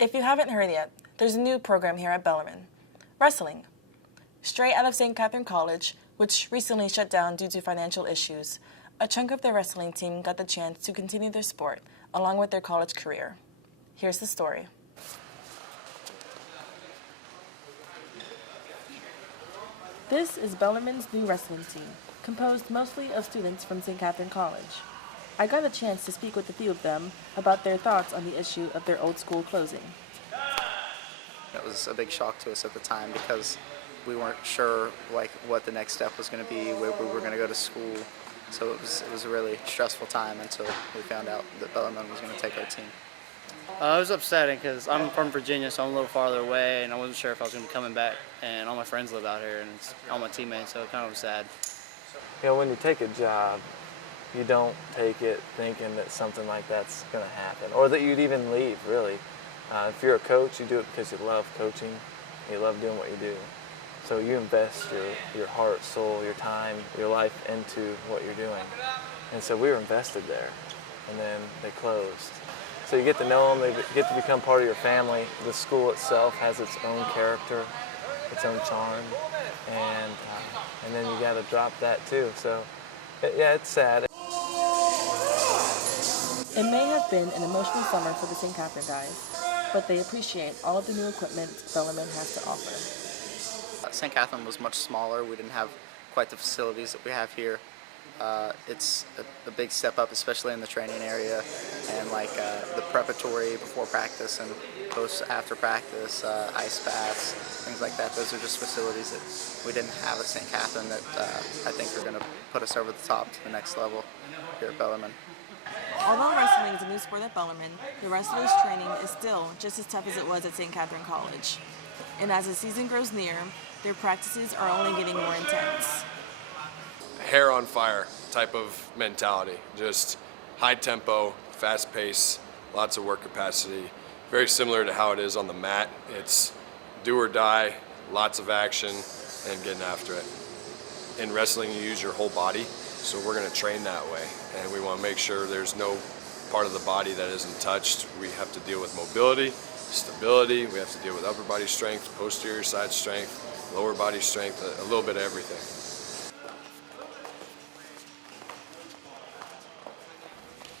If you haven't heard yet, there's a new program here at Bellarmine, wrestling. Straight out of St. Catherine College, which recently shut down due to financial issues, a chunk of their wrestling team got the chance to continue their sport along with their college career. Here's the story. This is Bellarmine's new wrestling team, composed mostly of students from St. Catherine College. I got a chance to speak with a few of them about their thoughts on the issue of their old school closing. It was a big shock to us at the time because we weren't sure what the next step was going to be, where we were going to go to school. So it was a really stressful time until we found out that Bellarmine was going to take our team. It was upsetting because I'm from Virginia, so I'm a little farther away, and I wasn't sure if I was going to be coming back. And all my friends live out here, and it's all my teammates, so it kind of was sad. You know, when you take a job, you don't take it thinking that something like that's going to happen, or that you'd even leave, really. If you're a coach, you do it because you love coaching, you love doing what you do. So you invest your heart, soul, your time, your life into what you're doing. And so we were invested there, and then they closed. So you get to know them, they get to become part of your family. The school itself has its own character, its own charm, and then you got to drop that too. So yeah, it's sad. It may have been an emotional summer for the St. Catherine guys, but they appreciate all of the new equipment Bellarmine has to offer. St. Catherine was much smaller. We didn't have quite the facilities that we have here. It's a big step up, especially in the training area, and the preparatory before practice and after practice, ice baths, things like that. Those are just facilities that we didn't have at St. Catherine that I think are going to put us over the top to the next level here at Bellarmine. Although wrestling is a new sport at Bellarmine, the wrestlers' training is still just as tough as it was at St. Catherine College. And as the season grows near, their practices are only getting more intense. Hair on fire type of mentality. Just high tempo, fast pace, lots of work capacity. Very similar to how it is on the mat. It's do or die, lots of action, and getting after it. In wrestling, you use your whole body, so we're going to train that way. And we want to make sure there's no part of the body that isn't touched. We have to deal with mobility, stability, we have to deal with upper body strength, posterior side strength, lower body strength, a little bit of everything.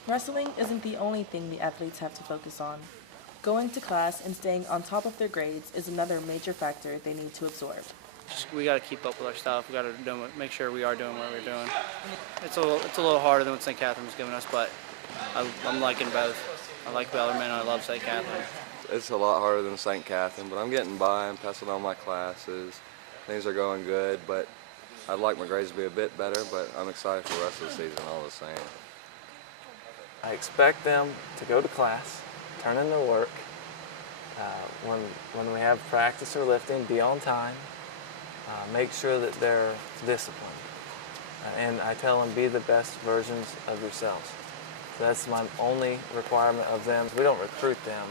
Wrestling isn't the only thing the athletes have to focus on. Going to class and staying on top of their grades is another major factor they need to absorb. We got to keep up with our stuff. We got to make sure we are doing what we're doing. It's a little harder than what St. Catherine was giving us, but I'm liking both. I like Bellarmine and I love St. Catherine. It's a lot harder than St. Catherine, but I'm getting by. I'm passing all my classes. Things are going good, but I'd like my grades to be a bit better, but I'm excited for the rest of the season all the same. I expect them to go to class, turn in their work. When we have practice or lifting, be on time. Make sure that they're disciplined. And I tell them, be the best versions of yourselves. So that's my only requirement of them. We don't recruit them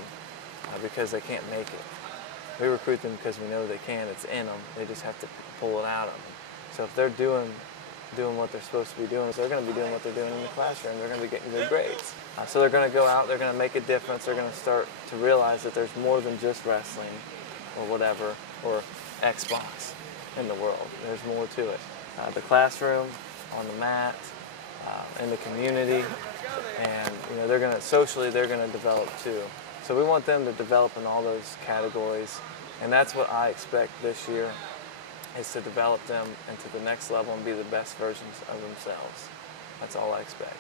because they can't make it. We recruit them because we know they can. It's in them. They just have to pull it out of them. So if they're doing what they're supposed to be doing, they're going to be doing what they're doing in the classroom. They're going to be getting good grades. So they're going to go out, they're going to make a difference. They're going to start to realize that there's more than just wrestling or whatever, or Xbox in the world. There's more to it. The classroom, on the mat, in the community, and they're going to socially develop too. So we want them to develop in all those categories, and that's what I expect this year, is to develop them into the next level and be the best versions of themselves. That's all I expect.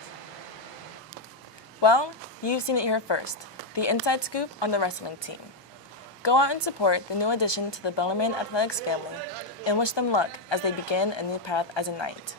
Well, you've seen it here first, the inside scoop on the wrestling team. Go out and support the new addition to the Bellarmine Athletics family and wish them luck as they begin a new path as a Knight.